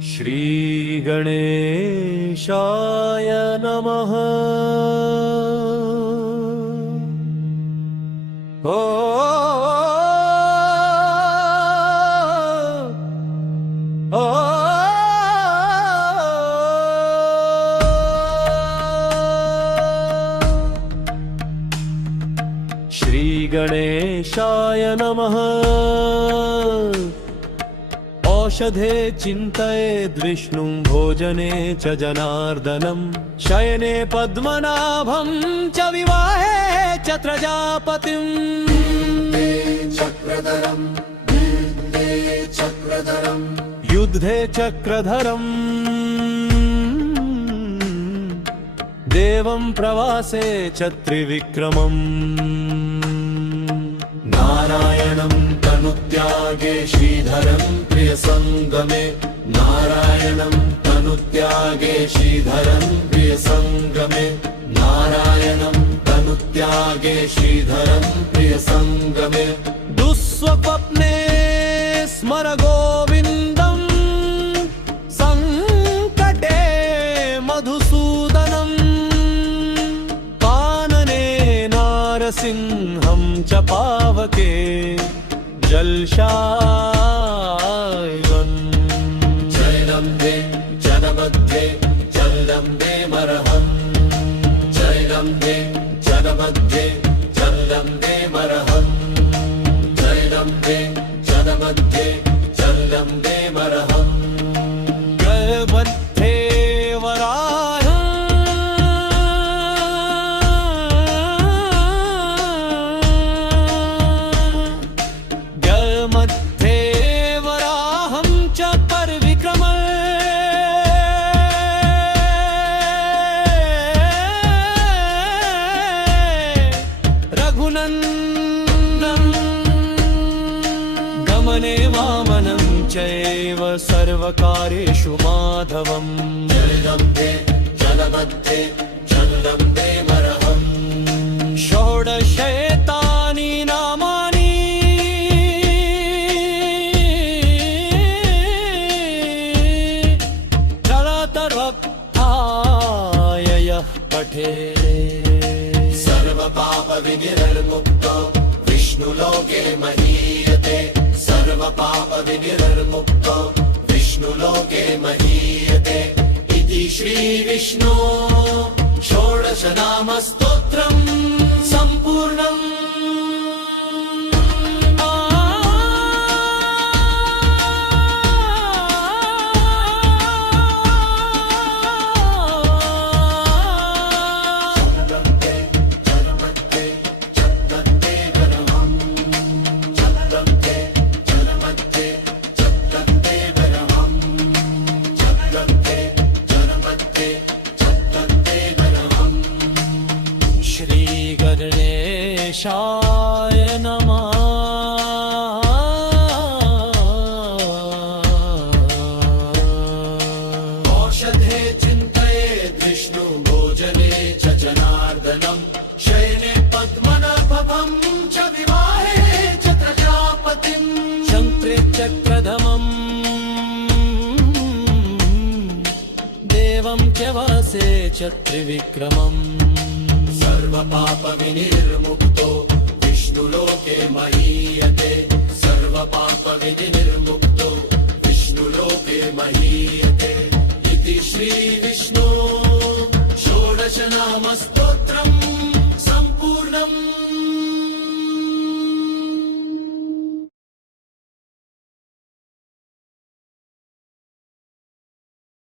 श्री गणेशाय नमः। ओ ओ श्री गणेशाय नमः। औषधे चिन्तयेद् विष्णुं भोजने च जनार्दनं शयने पद्मनाभं च विवाहे च प्रजापतिं युद्धे चक्रधरं देवं प्रवासे च त्रिविक्रमम् नारायणं तनुत्यागे श्रीधरं प्रियसङ्गमे नारायणं तनुत्यागे श्रीधरं प्रियसङ्गमे नारायणं तनुत्यागे श्रीधरं प्रियसङ्गमे दुःस्वप्ने स्मर गोविन्दं संकटे मधुसूदनं कानने नारसिंहं च पावके जलशायिवन् जयलम्बे जनमध्ये जलम्बे मरहं जयलम्बे जनमध्ये जलम्बे मरहं जयलम्बे जनमध्ये जलम्बे मरहं गलमध्ये वराहं गलमध्ये वराहं च परविक्रमे रघुनन्दनं गमने वामनं चैव सर्वकार्येषु माधवम् जलम्बे जलमध्ये जलम्बे मरहं षोडशैतानि नामानि जलतरप्ताय यः पठेत् सर्वपापविनिर्मुक्तो विष्णुलोके महीयते सर्वपापविनिर्मुक्तो विष्णुलोके महीयते इति श्रीविष्णो षोडशनामस्तोत्रं सम्पूर्णम् श्री गणेशाय नमः। औषधे चिन्तयेद् विष्णु भोजने च जनार्दनं शयने पद्मनाभं च विवाहे च प्रजापतिं शङ्क्रे चक्रधमं देवं च वासे च त्रिविक्रमम् सर्वपापविनिर्मुक्तो विष्णुलोके महीयते सर्वपापविनिर्मुक्तो विष्णुलोके महीयते इति श्रीविष्णु